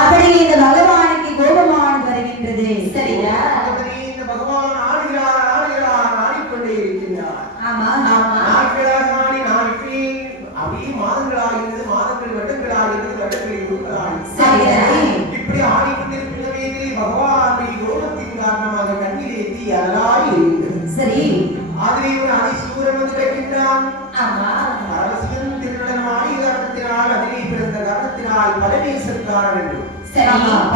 அப்படி இந்த பகவானுக்கு கோபமானது வருகின்றது. சரியா? இந்த பகவான் ஆடிக்கொண்டே இருக்கின்றார். ஆமா நாட்களாக ஆடி நாளைக்கு அப்படியே மாதங்களாகிறது, மாதங்கள் வருடங்களாகிறது, வருடங்கள் யுகங்களாகிறது. இப்படி ஆடிக்கொண்டிருக்கிற வேளையில் பகவானுடைய கோபத்தின் காரணமாக கண்ணிலே தீ அலறாய் எரிந்தது. சரி, அதிலே ஒரு அதிசூரன் வந்து கிடக்கின்றான். ஆமா, அரசியல் திருநடனம் ஆடிய காரணத்தினால், அதிலே பிறந்த காரணத்தினால் பரமேஸ்வரக்காரன் என்று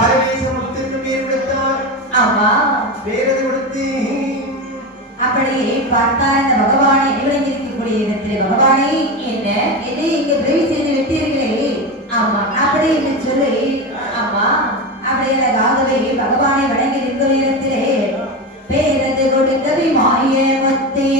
பரமேஸ்வரத்திற்கு பேர் கொடுத்தார். ஆமா, வேறது கொடுத்து அப்படியே பார்த்தால் இந்த பகவானை நிலைநிறுத்தக்கூடிய இடத்திலே பகவானை என்ன என்னை இங்கே பிரவி செய்து விட்டீர்களே. ஆமா, அப்படி என்று சொல்லி ஆமா அப்படியாகவே பகவானை வணங்கி நிற்கும் இடத்திலே பேரது கொடுத்தவை மாயே மத்தே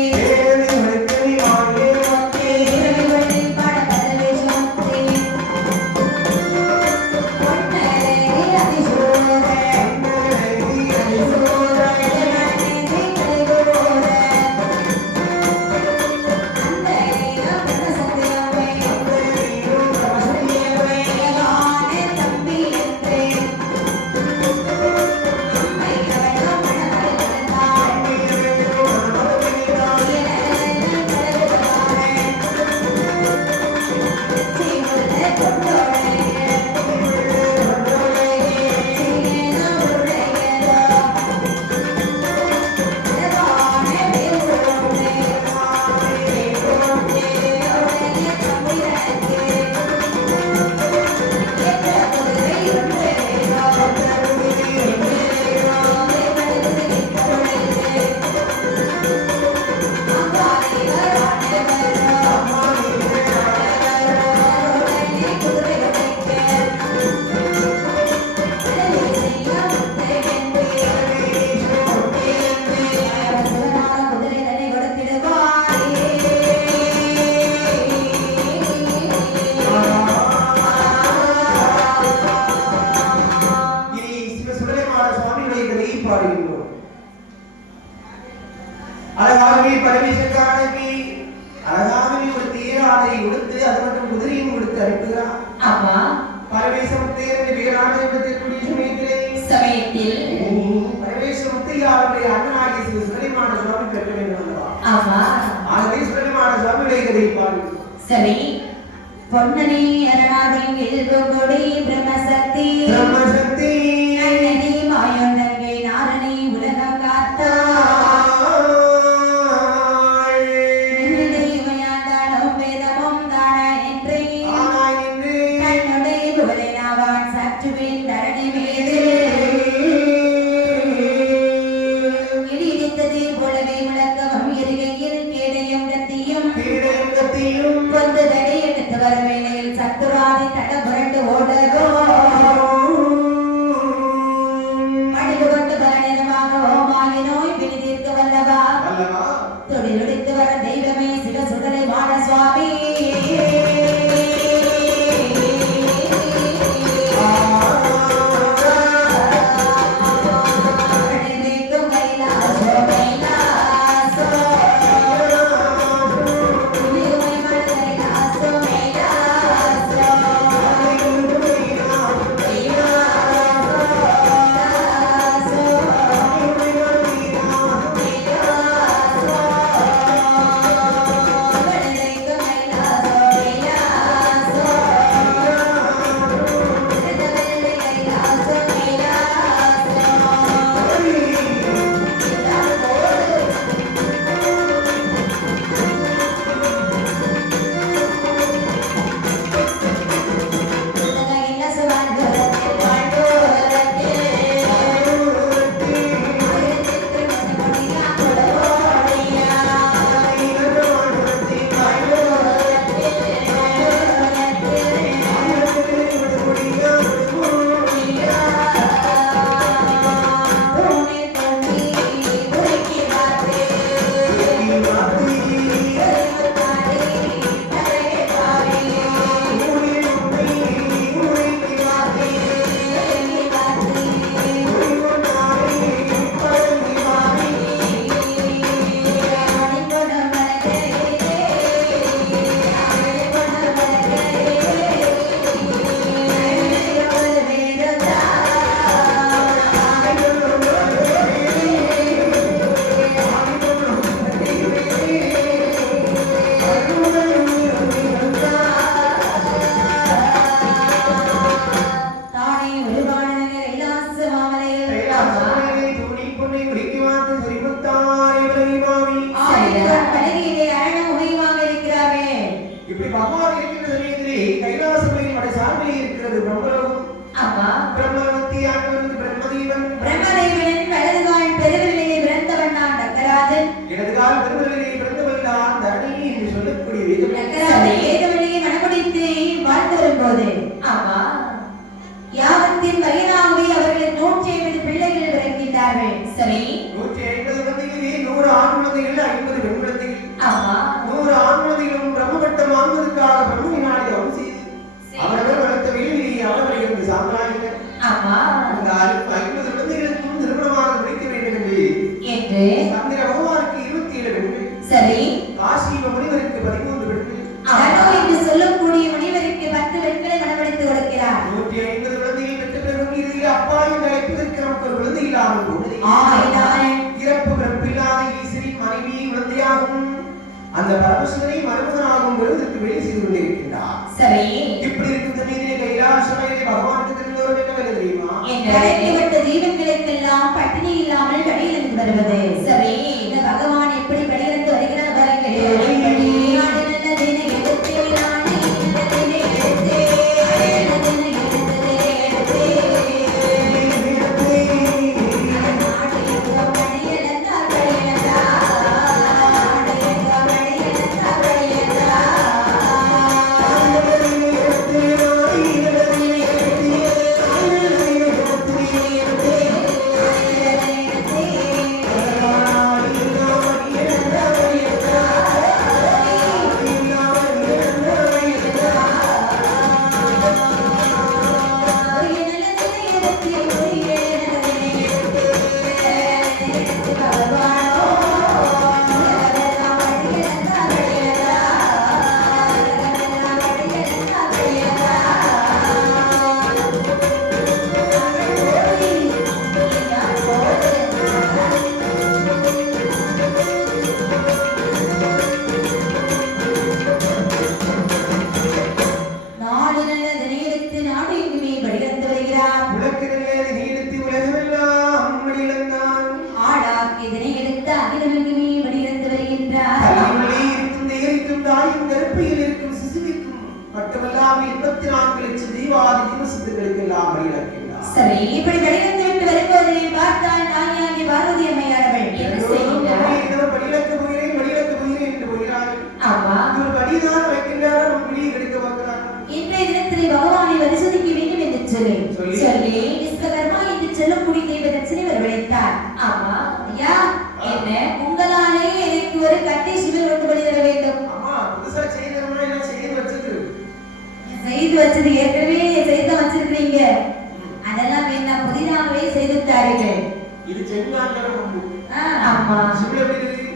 அழகாகவே பரமேஸ்வரனுக்கு அழகாகவே ஒரு தேராதை கொடுத்து அது மட்டும் குதிரையும் கொடுத்து அனுப்புகிறார். ஆமா, பரமேஸ்வரத்தேரன் வேறான சமயத்தில் பரமேஸ்வரத்தையாருடைய அண்ணனாகிய ஸ்ரீ சுலைமான சுவாமி பெற்ற வேண்டும். ஆமா, ஆகவே சுலைமான சுவாமியுடைய கதை பாருங்கள். சரி, பொன்னனி அரணாதில் கொடி பிரம்மசக்தி அண்ணனி மாயோண்டங்கை நாரணி உலகம் காத்தா சத்துராதி தட புரண்டு ஓடகோ மடிவு கொண்டு பலனிதமாக ஓமாகி நோய் பிடி தீர்க்க வல்லவா தொழிலுடித்து வர தெய்வமே சிவசுடலை வாழ சுவாமி சாபத்தின் பயனாகவே அவர்களுக்கு 150 பிள்ளைகள் பிறக்கின்றார்கள். சரி, 150 குழந்தைகளிலே 100 ஆண் குழந்தைகள் 50 பெண் குழந்தைகள். ஆமா, 100 ஆண் குழந்தைகளும் பிரம்மபட்டம் வாங்குவதற்காக பிரம்மவினாடி தவம் செய்து அவர்கள் வளர்த்த வேலையை அவர்கள் இருந்து சாப்பிடார்கள். ஆமா, அந்த 50 குழந்தைகளுக்கும் திருமணமாக முடிக்க வேண்டும் என்று சந்திர பகவானுக்கு 27 பெண்கள். சரி, காசிப முனிவருக்கு 13 பெண்கள். அனு என்று சொல்லக்கூடிய முனிவருக்கு 10 பெண்களை மணமடித்து கொடுக்கிறார். 150 குழந்தைகள் பெற்ற பிறகு இறுதியில் அப்பா என்று அழைப்பதற்கு நமக்கு ஒரு குழந்தை இல்லாமல் போனது. இறப்பு பிறப்பில்லாத ஈஸ்வரி மனைவி குழந்தையாகவும் அந்த பரமசிவனை மருமகனாகவும் பெறுவதற்கு வேலை செய்து கொண்டிருக்கின்றார். சரி, இப்படி இருக்கும் சமயத்திலே கைலாசமலையிலே பகவானுக்கு தெரிந்தவர் என்ன வேலை தெரியுமா? அழைக்கப்பட்ட ஜீவன்களுக்கெல்லாம் பட்டினி இல்லாமல் வெளியிலிருந்து வருவது. சரி, இந்த பகவான் எப்படி வெளியிலிருந்து வருகிறார் பாருங்கள். சரி, இப்படி வெளியிலிருந்து விட்டு வரும்போது பார்த்தால் நாயாகி பார்வதி அம்மையானவள் என்ன செய்கின்றார்? ஆமா, இன்றைய தினத்திலே பகவானை பரிசோதிக்க வேண்டும் என்று சொல்லி விஸ்வகர்மா என்று சொல்லக்கூடிய தெய்வ தட்சணை வரவழைத்தார். ஆமா, ஐயா, என்ன உங்களாலே எனக்கு ஒரு கட்டை சிவில் கொண்டு பண்ணி தர வேண்டும். செய்து வச்சது ஏற்கனவே செய்து வச்சிருக்கீங்க, அதெல்லாம் வேண்டாம், புதிதாகவே செய்து தாருங்கள். இது செங்காந்தரம். ஆமா, சிவில் எப்படி இருக்கு?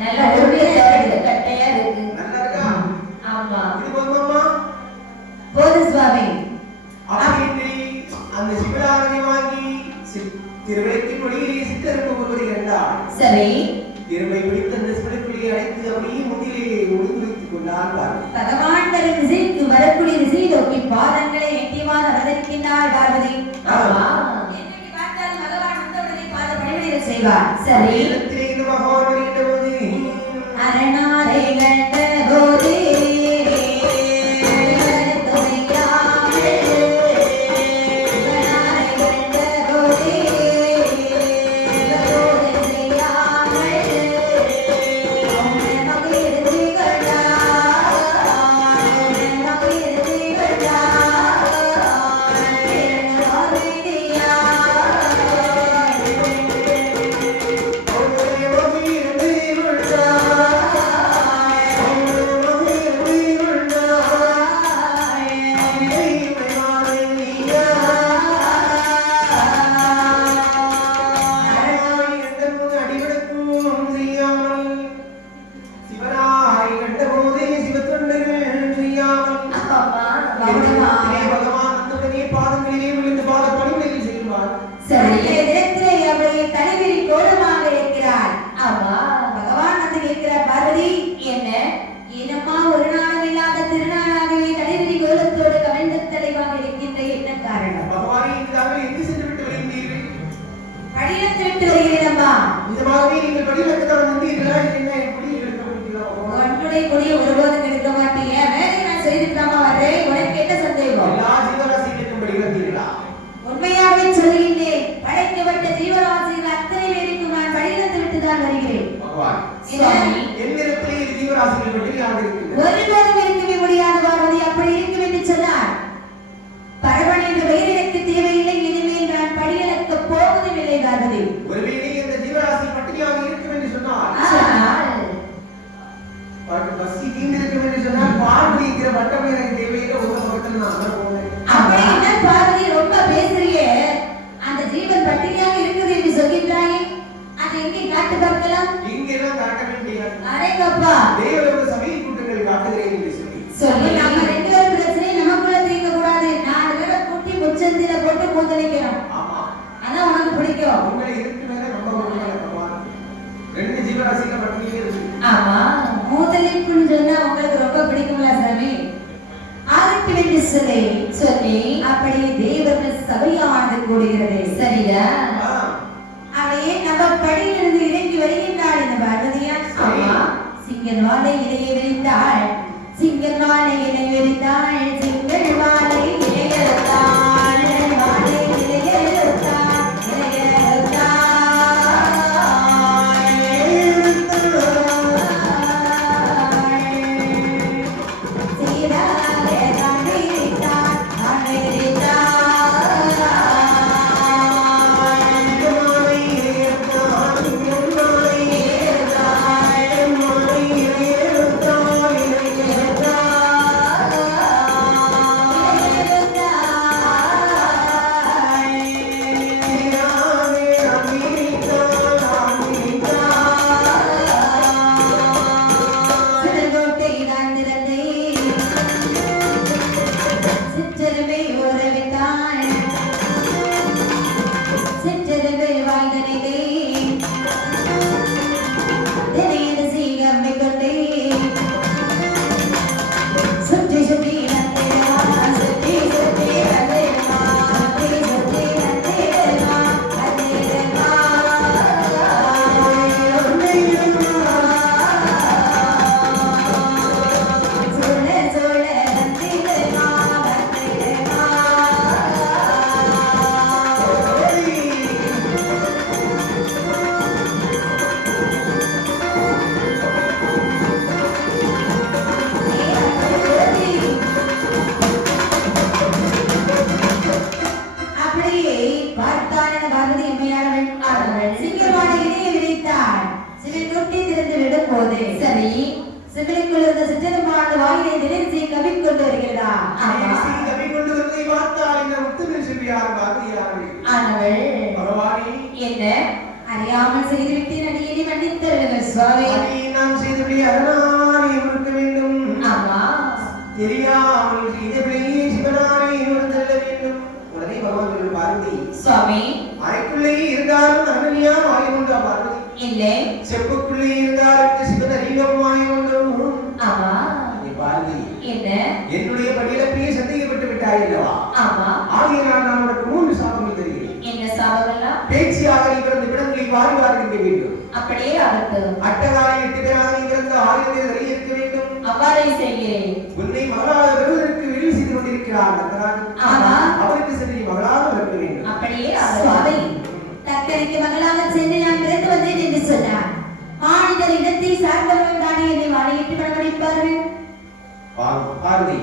நல்ல உருளையா இருக்கு, கட்டையா இருக்கு. நல்லா இருக்கா? ஆமா, இது போதுமா? போது சுவாமி. அப்படி அந்த சிவராஜனை வாங்கி திருவைக்கு மொழியிலே சித்தருக்கு ஒருவரை கண்டார். சரி, திருவை பிடித்த அந்த சிவனுக்குள்ளே அழைத்து அப்படியே முந்திலே ஒளிந்து வைத்துக் கொண்டார். பகவான் தரும் திசைக்கு வரக்கூடிய திசையை நோக்கி பாதங்களை எட்டியவாறு அவதரிக்கின்றார் பார்வதி. ஆமா, என்னைக்கு பார்த்தாலும் பகவான் வந்தவுடனே பாத பணிவிடைகள் செய்வார். சரி, இடத்திலே இந்த பகவான் வருகின்ற போது அரணாரை கண்ட போது உண்மையாகவே சொல்லுகின்றேன், படைக்கப்பட்ட ஜீவராசிகள் அத்தனை பேருக்கு நான் வழிநடத்தி விட்டுதான் வருகிறேன். ஒருபோதும் இருக்கவே முடியாத பார்வதி, அப்படி இருக்கும் என்று சொன்னார். பரவன் என்ற பெயரில் ஆகுது. ஒருவேளை இந்த ஜீவராசி பட்டினியாக இருக்கும் என்று சொன்னால் பசி தீர்ந்திருக்கும் என்று சொன்னால் பார்வதி இருக்கிற வட்டம் எனக்கு தேவையில்லை ஒரு பக்கத்தில் நான் தான் போனேன். அப்படி என்ன பார்வதி ரொம்ப பேசுறியே? அந்த ஜீவன் பட்டினியாக இருக்குது என்று சொல்கின்றாயே, அதை எங்கே காட்டு பார்க்கலாம்? இங்கெல்லாம் காட்ட வேண்டியது. அடேங்கப்பா, தேவலோக சபை கூட்டங்கள் காட்டுகிறேன் என்று சொல்லி நம்ம ரெண்டு பேரும் பிரச்சனை நமக்குள்ள தீர்க்க கூடாது. 4 பேரை கூட்டி முச்சந்தில போட்டு கூந்தலிக்கணும். ஆமா, அதான் உனக்கு பிடிக்கும். உங்களை இருக்கு மேல ரொம்ப உண்மையா பகவான் ரெண்டு ஜீவராசிகள் பட்டினியே இருக்கு. ஆமா, மூதலிப்புன்னு சொன்னா உங்களுக்கு ரொம்ப பிடிக்கும்ல சாமி? ஆகட்டும் என்று சொல்லி அப்படி தேவர்கள் சபையானது கூடுகிறது. சரியா? அப்படியே நம்ம படியிலிருந்து இறங்கி வருகின்றாள் இந்த பார்வதியா. ஆமா, சிங்கன் வாழை இலையை விரித்தாள், சிங்கன் வாழை இலை விரித்தாள், சிங்கள் வாழை இலை எடுத்தாள், வாழை இலையை எடுத்தாள், இலையை எடுத்தாள். சீராவே காண்பித்தாள், காண்பித்தாள். சரி, சிவனுக்குள் இருந்த சிற்றமான வாயிலை திடீர்ச்சி கவிக்கொண்டு வருகிறதா? கவிக்கொண்டு வருவதை பார்த்தால் இந்த முத்துமிழ் செல்வியார் பார்வையார்கள் ஆனவள் பகவானே என்ன அறியாமல் செய்துவிட்டேன், அடியேனை மன்னித்தருளுங்கள் சுவாமி. நாம் செய்தபடி அதனாலே இருக்க வேண்டும். ஆமா, தெரியாமல் செய்தபடியே சிவனாரே உணர்த்தல்ல வேண்டும். உடனே பகவான் பார்வதி சுவாமி அறைக்குள்ளே இருந்தாலும் அனன்யா மாயமுண்டா பார்வதி? இல்லை. செப்புக்குள்ளே இருந்தாலும் சிவன் அறிவம் மாயமுண்டும். ஆமா, பார்வதி என்ன என்னுடைய படியிலப்பே சந்தேகப்பட்டு விட்டாய் அல்லவா? ஆமா, ஆகையால் நான் உனக்கு 3 சாபங்கள் தருகிறேன். என்ன சாபங்கள்லாம்? பேச்சியாக நீ பிறந்த விடங்களை வாழ்வார் இருக்க வேண்டும். அப்படியே ஆகட்டும். அட்டகாரி 8 பேராக நீ பிறந்த 1000 பேர் வரை இருக்க வேண்டும். அவ்வாறே செய்கிறேன். உன்னை மகளாக வருவதற்கு வெளி செய்து கொண்டிருக்கிறார் நக்கராஜன். ஆமா, அவருக்கு சென்று நீ மகளாக இருக்க வேண்டும். அப்படியே ஆகட்டும். தக்கரைக்கு மகளாக சென்று நான் பிறந்து வந்தேன் என்று சொன்னார். மாநிலர் இடத்தை சார்ந்தவர்கள் தானே என்னை வாழையிட்டு படமடிப்பார்கள். பார்வதி,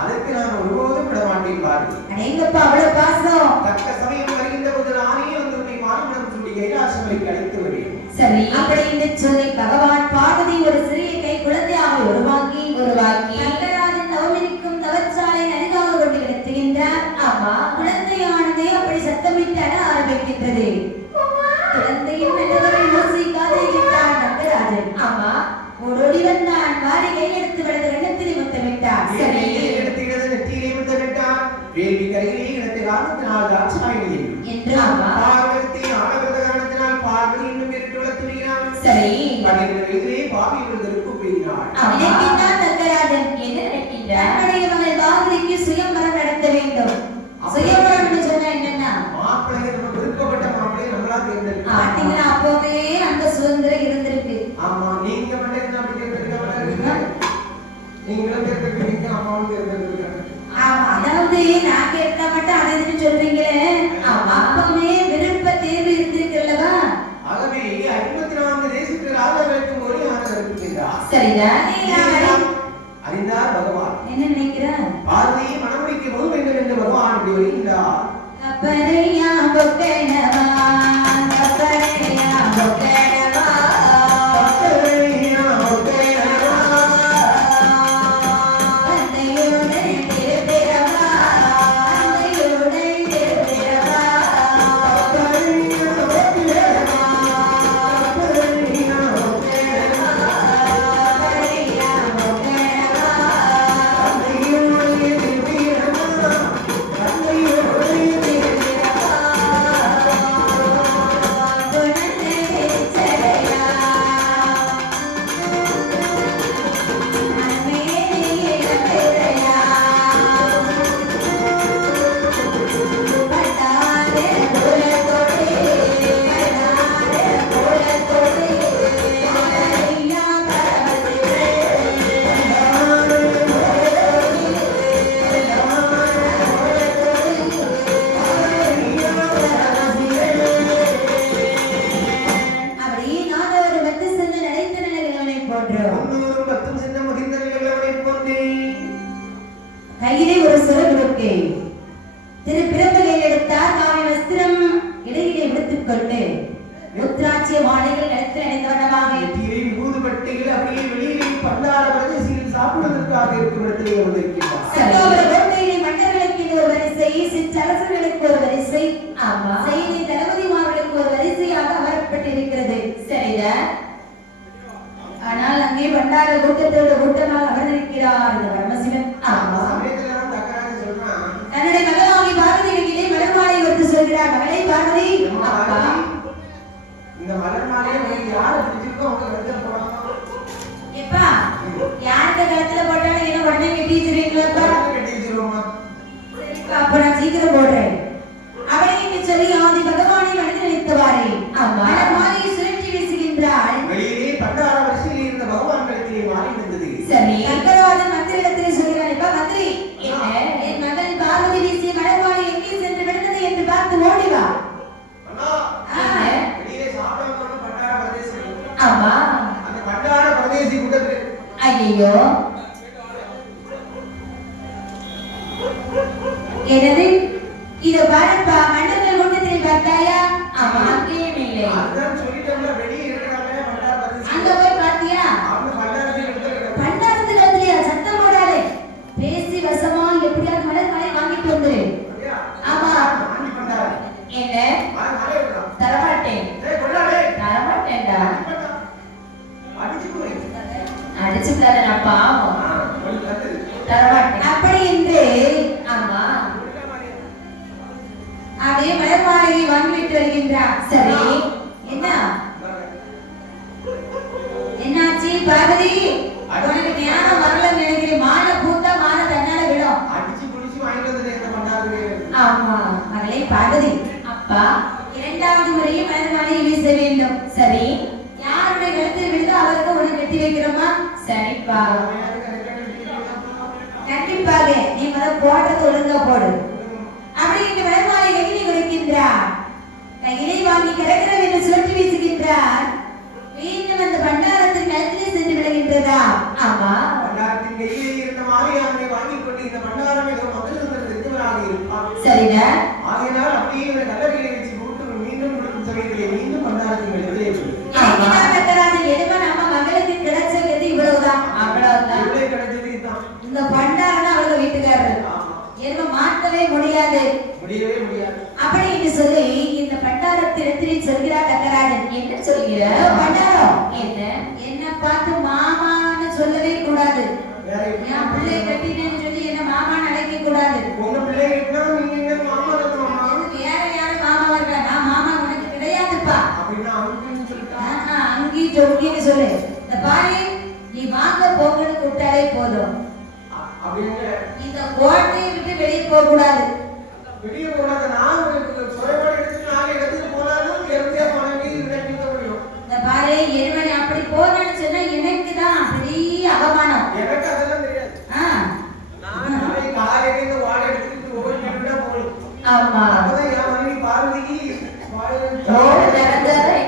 அதற்கு நான் ஒருபோதும் விட மாட்டேன் பார்வதி. அடேங்கப்பா, அவ்வளவு பாசம். தக்க சமயம் வருகின்ற போது நானே வந்து உன்னை மாநிலம் சொல்லி கைலாசமலைக்கு அழைத்து வருவேன். சரி, அப்படி என்று சொல்லி பகவான் பார்வதி ஒரு சிறிய கை குழந்தையாக உருவாக்கி ரங்கராஜன் தவமிருக்கும் தவச்சாலை அருகாக கொண்டு கிடத்துகின்றார். ஆமா, குழந்தையானது அப்படி சத்தமிட்டு அட ஆரம்பிக்கின்றது. குழந்தையின் மெல்லவர்கள் யோசிக்காதே விட்டான் ரங்கராஜன். ஆமா, ஓடோடி வந்தான், வாரி கை எடுத்து வலது கண்ணத்திலே முத்தமிட்டார். சரி, இடத்திலே நெற்றியிலே முத்தமிட்டார். வேள்வி கரையிலே இடத்தை காரணத்தினால் தாட்சாயினி என்று பார்வதி ஆனவரத காரணத்தினால் பார்வதி இன்னும் இருட்டு வளர்த்துகிறான். சரி, 12 வயதிலே பாவி விழுந்தருக்கு போயினாள். நினைக்கின்றான் ரங்கராஜன். என்ன நினைக்கின்றான்? தன்னுடைய மகள் பார்வதிக்கு சுயம்பரம் நடத்த வேண்டும். சுயம்பரம் என்று சொன்னா என்னன்னா, மாப்பிள்ளையை நம்ம விருப்பப்பட்ட மாப்பிள்ளையை நம்மளா தேர்ந்தெடுக்கலாம். பாத்தீங்கன்னா அப்பவே அந்த சுதந்திரம் இருந்திருக்கு. ஆமா, நீங்க மட்டும் என்ன அப்படி தேர்ந்தெடுக்க? நீங்களும் தேர்ந்தெடுக்கிறீங்க, அம்மாவும் தேர்ந்தெடுக்கிறாங்க. ஆமா, அதாவது நான் கேட்டா மட்டும் அதை எதுன்னு சொல்றீங்களே? ஆமா, அப்பவே விருப்ப தேர்வு இருந்திருக்குல்லவா? ஆகவே 54 தேசத்து ராஜாக்களுக்கு ஒரே ஆனவர் இருக்கின்றார். சரிதான். அறிந்தார் பகவான். என்ன நினைக்கிறார்? பார்வதியை மணமுடிக்க போக வேண்டும் என்று பகவான் இப்படி வருகின்றார். அப்பரையா பொக்கனவா இடையிலே விடுத்துக் கொண்டு உத்ராட்சிய மாலைகள் நிலத்தில் அணிந்த வண்ணமாக நெற்றியை ஊதுபட்டையில் அப்படியே வெளியிலே பண்டார பிரதேசியில் சாப்பிடுவதற்காக இருக்கும் இடத்திலே வந்திருக்கிறார். சட்டோபர கோட்டையிலே மன்னர்களுக்கு ஒரு வரிசை, சிற்றரசர்களுக்கு ஒரு வரிசை, செய்தி தளபதிமார்களுக்கு ஒரு வரிசையாக அமரப்பட்டிருக்கிறது. சரிதான். ஆனால் அங்கே பண்டார கூட்டத்தோடு கூட்டமாக அமர்ந்திருக்கிறார் இந்த பரமசிவன். சமயத்தில்தான் தக்கராக சொல்றான், தன்னுடைய மகளாகி பார்வதி வீட்டிலே மலர் மாலை கொடுத்து சொல்கிறார். மகளே பார்வதி, அப்பா இந்த மலர் மாலையை உங்களுக்கு யாரை பிடிச்சிருக்கோ அவங்க கருத்துல போடணும். எப்பா யாருக்கு கருத்துல போட்டாலும் என்ன உடனே கட்டி வச்சிருக்கீங்களா? கட்டி வச்சிருவோமா? சரிப்பா, அப்ப நான் சீக்கிரம் போடுறேன். அவளை என்று சொல்லி ஆதி பகவானை மனதில் நினைத்தவாறே மலர் மாலையை சுழற்றி வீசுகின்றாள். வெளியிலே பண்டார வரிசையில் இருந்த பகவான் கழுத்திலே மாலை வந்தது. சரி, கங்கராஜன் மந்திரிடத்திலே சொல்கிறான், எப்பா மந்திரி, என் மகன் பார்வதி வீசிய மலர் மாலை எங்கே சென்று விழுந்தது என்று பார்த்து ஓடி வா. வெளியிலே சாப்பிட பண்டார பிரதேசி. ஆமா, அந்த பண்டார பிரதேசி கூட்டத்தில் ஐயோ என்னது இத பாருப்பா, மன்னர்கள் கூட்டத்தில் பார்த்தாயா? ஆமா, அங்கேயும் இல்லை. அதான் சொல்லிட்டோம்ல, வெளியே இருக்கிறாங்க பண்டார பிரதேசி. அங்க போய் பார்த்தியா? அவங்க பண்டாரத்தை எடுத்துக்கிட்டாங்க. பண்டாரத்துல இல்லையா? சத்தம் போடாதே, பேசி வசமா எப்படியாவது மலர் மாலை வாங்கிட்டு வந்துரு. ஆமா, ஆண்டி பண்டார என்ன மாலை விடுறான். தரமாட்டேன். டேய் கொள்ளாதே. தரமாட்டேன்டா. அடிச்சு போய் அடிச்சு தரேன் பாவம். கொஞ்சம் கத்து. தரமாட்டேன் அப்படி என்று. ஆமா, அதே மலர் மாலையை வாங்கிவிட்டு வருகின்றார். சரி, என்ன என்னாச்சு பார்வதி? உனக்கு ஞானம் வரல நினைக்கிறேன். மான பூத்தா மான தன்னால விடும். அடிச்சு புடிச்சு வாங்கிட்டு வந்து இந்த பண்டாரத்துக்கு. ஆமா மகளே பார்வதி, அப்பா இரண்டாவது முறையும் மலர் மாலையை வீச வேண்டும். சரி, யாருடைய கழுத்தில் விழுதோ அவருக்கு உனக்கு கட்டி வைக்கிறோமா? சரிப்பா, கண்டிப்பாக நீ முதல் போடுறது ஒழுங்கா போடு. அப்படி இந்த மலர் மாலை கையிலே கொடுக்கின்றார். கையிலே வாங்கி கிடக்கிறது என்று சுழற்றி வீசுகின்றார். மீண்டும் அந்த பண்டாரத்தின் கழுத்திலே சென்று விடுகின்றதா? ஆமா, பண்டாரத்தின் கையிலே இருந்த மாலையானை வாங்கிக் கொண்டு இந்த பண்டாரம் ஏதோ மகிழ்ந்து தெரிந்தவராக இருப்பார். சரிங்க. ஆகையினால் அப்படியே இந்த கல்லறையை வச்சு போட்டு மீண்டும் கொடுக்கும் சமயத்திலே மீண்டும் பண்டாரத்தின் கழுத்திலே நம்ம மகளுக்கு கிடைச்ச கதி இவ்வளவுதான். அவ்வளவுதான். இவ்வளவு கிடைச்சது இதுதான். இந்த பண்டாரம் அவங்க வீட்டுக்காரர் என்ன மாற்றவே முடியாது, முடியவே முடியாது. அப்படி என்று சொல்லி இந்த பண்டாரத்திடத்திலே சொல்கிறார் கங்கராஜன். என்ன சொல்கிற? பண்டாரம் என்ன என்ன பார்த்து மாமான்னு சொல்லவே கூடாது. என் பிள்ளை கட்டினேன்னு சொல்லி என்ன மாமான்னு அழைக்க கூடாது. உங்க பிள்ளை கட்டினா நீங்க மாமா மாமா வேற யாரும் மாமா இருக்கா? நான் மாமா உனக்கு கிடையாதுப்பா. அப்படின்னா அங்கின்னு சொல்லிட்டா அங்கி ஜோக்கின்னு சொல்லு. இந்த பாரு, நீ வாங்க போங்கன்னு கூப்பிட்டாலே போதும். அப்படின்னு இந்த கோட்டையை விட்டு வெளியே போக கூடாது. வெளியே போனாக்க நான் சுயபாடு எடுத்து நாலு இடத்துக்கு போனாலும் இறந்தியா போனே இருக்க முடியும். இந்த பாரு, எருமனை அப்படி போறேன்னு சொன்னா எனக்கு தான் பெரிய அவமானம். எனக்கு அதெல்லாம் தெரியாது. நான் காலையில இந்த வாழை எடுத்துட்டு ஓடிட்டா போகணும். ஆமா, அப்பதான் என் மனைவி பார்வதிக்கு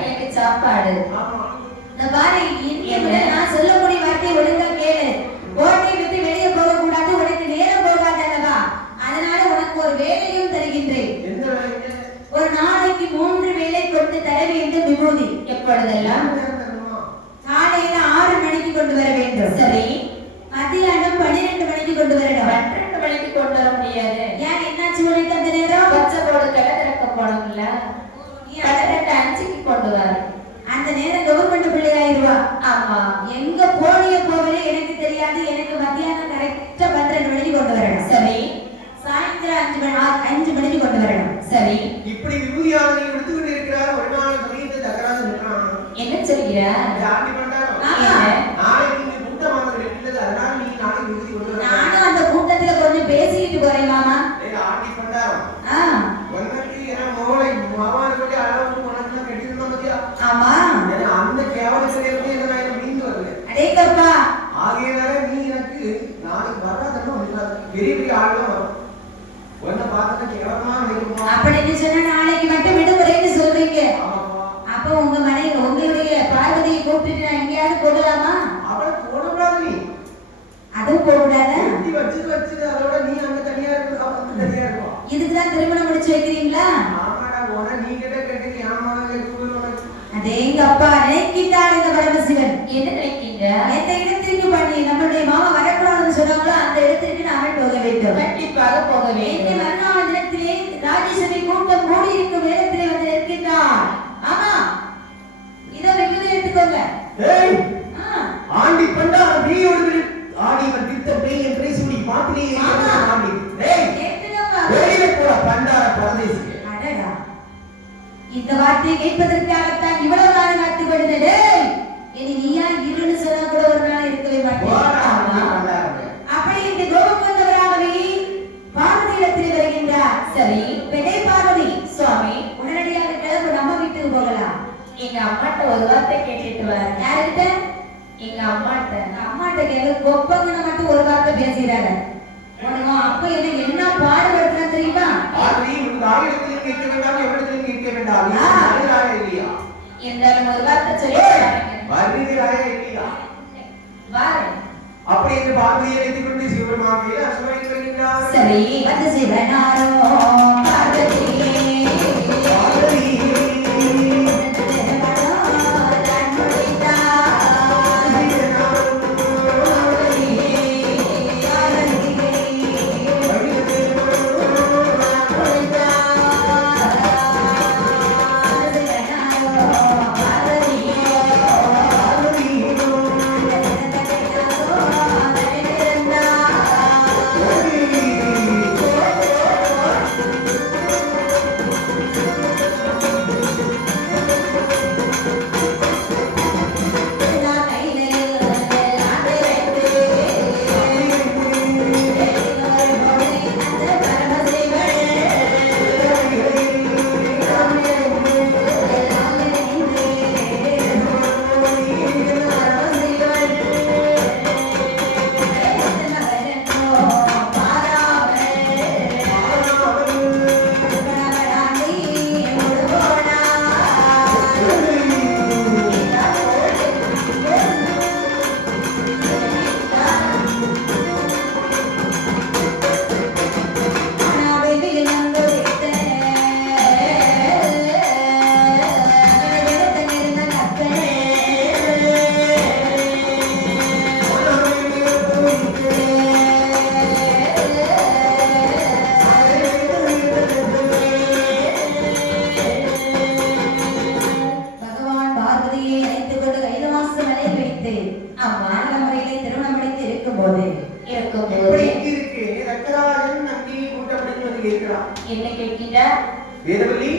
எங்களுக்கு சாப்பாடு. ஆமா, இந்த பாரு, நான் சொல்லக்கூடிய வார்த்தை ஒழுங்கா கேளு. கோட்டை விட்டு வெளியே போக கூடாது. உனக்கு நேரம் போகாது அல்லவா? அதனால உனக்கு ஒரு வேலையும் தருகின்றேன். எந்த வேலைங்க? ஒரு நாளைக்கு 3 வேளை கொடுத்து தர வேண்டும் விபூதி. எப்பொழுதெல்லாம்? காலையில 6 மணிக்கு கொண்டு வர வேண்டும். சரி, மத்தியானம் 12 மணிக்கு கொண்டு வரணும். 12 மணிக்கு கொண்டு வர முடியாது. ஏன், என்னாச்சு உனக்கு அந்த நேரம்? பச்சை போடு கடை திறக்க போனோம்ல, 12:05க்கு கொண்டு வர. அந்த நேரம் கவர்மெண்ட் பிள்ளையாயிருவா. ஆமா, எங்க போனிய போகல எனக்கு தெரியாது. எனக்கு மத்தியானம் கரெக்டா 12 மணிக்கு கொண்டு வரணும். சரி, சாயந்தரம் 5 மணிக்கு கொண்டு வரணும். சரி, இப்படி விபூதியானதை எடுத்து கொண்டு இருக்கிறார். ஒரு நாள் சமயத்தை தக்கராக இருக்கிறான். என்ன சொல்கிற? ஆண்டி பண்டாரம் நாளைக்கு நீங்க கூட்டமாக இருக்கிறது. அதனால நீ நாளைக்கு விபூதி கொண்டு வர. நானும் அந்த கூட்டத்துல கொஞ்சம் பேசிக்கிட்டு போறேன் மாமா. ஆண்டி பண்டாரம் உனக்கு என்ன மோளை மாமா சொல்லி அளவுக்கு உனக்கு கட்டிருந்தா பத்தியா? ஆமா, அந்த கேவலத்துல இருந்து என்ன நான் மீண்டு வரல. அடேங்கப்பா, ஆகையினால நீ எனக்கு நாளைக்கு வராதன்னு பெரிய பெரிய ஆளுதான் வரும். உன்னை பார்த்தா கேவலமா நினைக்குமா? அப்படின்னு சொன்னா நாளைக்கு மட்டும் விடுமுறைன்னு சொல்றீங்க. அப்ப உங்க மனைவி உங்களுடைய பார்வதியை கூப்பிட்டு நான் எங்கேயாவது போகலாமா? அவளை போடக்கூடாது. நீ அதுவும் போகக்கூடாது. வச்சு அதோட நீ அங்க தனியா இருக்கு, அவங்க தனியா இருக்கும். இதுக்குதான் திருமணம் முடிச்சு வைக்கிறீங்களா? ஆமாடா, போனா நீ கிட்ட கேட்டு ஏமா உனக்கு அதேங்க அப்பா நினைக்கிட்டான் இந்த பரமசிவன். என்ன நினைக்கீங்க? எந்த இடத்திற்கு பண்ணி நம்மளுடைய மாமா வரக்கூடாதுன்னு சொன்னாங்களோ அந்த இடத்திற்கு நாமே போக வேண்டும். கண்டிப்பாக போக இந்த வேண்டும். மறுநாள் தினத்திலே ராஜேஸ்வரி கூட்டம் மூடி இருக்கும் நேரத்திலே வந்து நிற்கின்றார். ஆமா இதோ வெகுதி எடுத்துக்கோங்க. ஏய் ஆ, ஆண்டி பண்டா நீயோடு ஆடிவன் திட்ட பேய் என் பேசுடி மாப்பிளே ஆண்டி ஏய் எடுத்துக்கோங்க. வெளியே போற பண்டார பரதேசி. அடடா, இந்த வார்த்தையை கேட்பதற்காகத்தான் இவ்வளவு நாள் காத்துக் கொண்டேன். இனி நீயா இருன்னு சொன்னா கூட ஒரு நாள் இருக்கவே மாட்டேன். அப்படி இந்த கோபம் வந்தவராகவே பார்வதியிடத்தில் வருகின்றார். சரி பெண்ணே பார்வதி, சுவாமி, உடனடியாக கிளம்பு, நம்ம வீட்டுக்கு போகலாம். எங்க அம்மாட்ட ஒரு வார்த்தை கேட்டுட்டு வரேன். யாருக்கிட்ட? எங்க அம்மாட்ட. அம்மாட்ட கேட்க கொப்பங்கன்னு மட்டும் ஒரு வார்த்தை பேசுகிறாரு. உனக்கு அப்ப என்ன பாடுபடுத்துறா தெரியுமா? ஆல்ரெடி உங்க ஆயிரத்திலும் கேட்க வேண்டாம் எவ்வளத்திலும் கேட்க வேண்டாம் நீ வருகிறாயா இல்லையா இருந்தாலும் ஒரு வார்த்தை சொல்லி பாருங்க. வருகிறாயா இல்லையா வாரேன். அப்படி என்று பார்வதியை அழைத்துக் கொண்டு சிவபெருமான் அசுரன் வருகின்றார். சரி வந்து சிவனாரோ பார்வதியே எப்படி இருக்கு ரக்கராஜன் நந்தியை கூட்டப்படி வந்து கேட்கிறான். என்ன கேட்கின்ற? வேதவல்லி